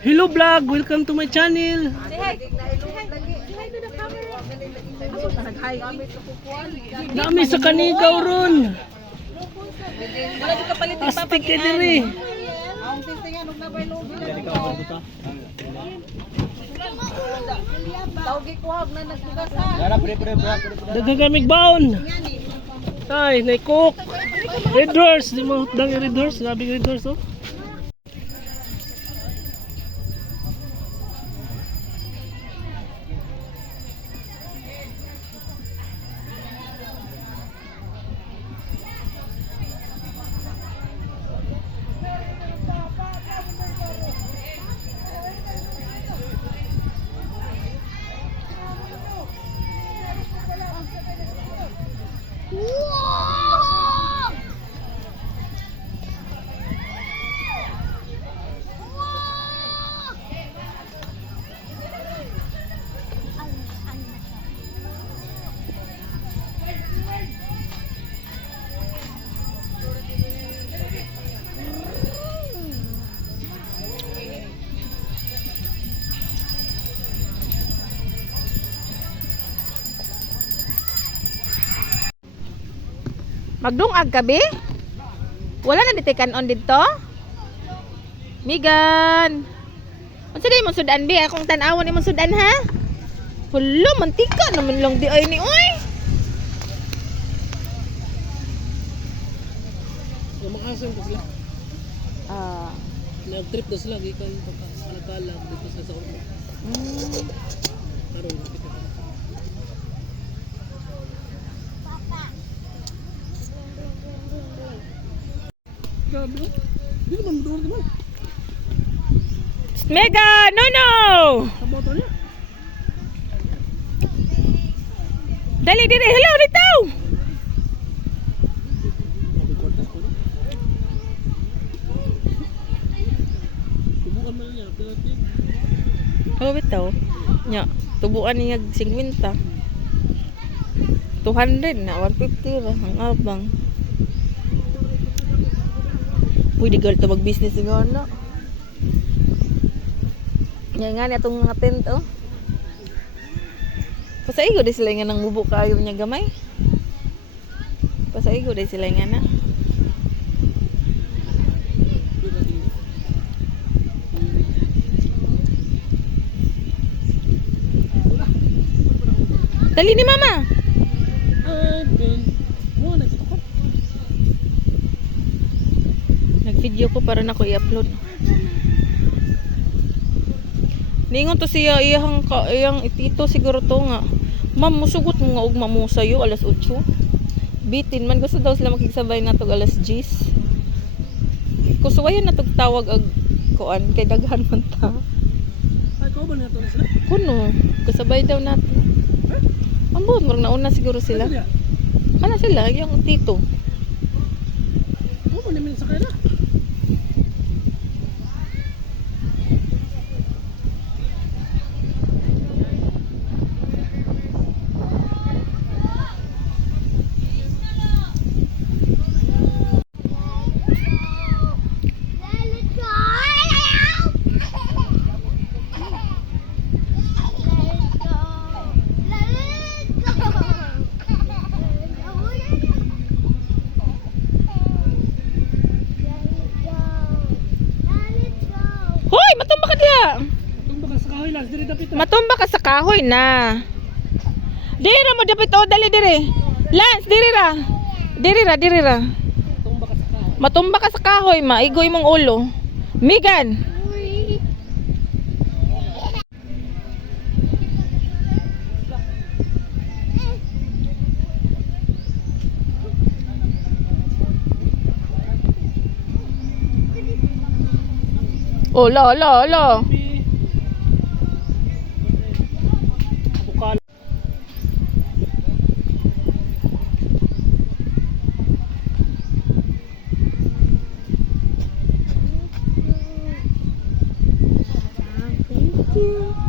Hello vlog, welcome to my channel. Say hi. Say hi to the camera. Nami sa kanigaw ron. Wala di ka palit Astig ka diri. ang tistingan ug nabay lobi. Tawgi ko hag na nagtugasa. Daghang kamig baon. Ay, naikok. Red doors, di mo dang red doors, sabi red doors oh. Magdungag ka be? Wala na ditekan on dito? Migan. Unsa di mo sudan be? Akong tan-awon imong sudan ha? Hulo, mantika naman lang di ay ni oy. Makasan ko sila. Ah. Nag-trip daw sila gikan sa Alcala dito sa Saudi. Karon kita. Grabe. Di naman doon di ba? Mega, no. Sa motor niya. Dali diri, hello dito. Tubukan man niya, pilatin. Oh, bitaw. Nya, tubuan niya 50. 200 na 150 ra ang abang. Pwede girl to mag-business nga na. Nga nga itong mga tent oh. Pasaigo di sila nga nang bubo kayo niya gamay. Pasaigo di sila nga na. Dali ni mama. Nag-video ko para na ko i-upload. Ningon to siya iyang itito siguro to nga. Ma'am, musugot mo nga og mamusayo alas 8. Bitin man gusto daw sila makigsabay natog alas 10. Kusuwayan natog tawag ag kuan kay daghan man ta. Ay ko ba nato sila? Kuno, kasabay daw natin. Ambot, murag nauna siguro sila. Ano sila? Yung tito. Oo, manimin sa kaya. Matumba ka sa kahoy na. Diri mo dapat o dali diri. Lance diri ra. Diri ra. Matumba ka sa kahoy maigoy mong ulo. Migan. Oh, lo. Thank you.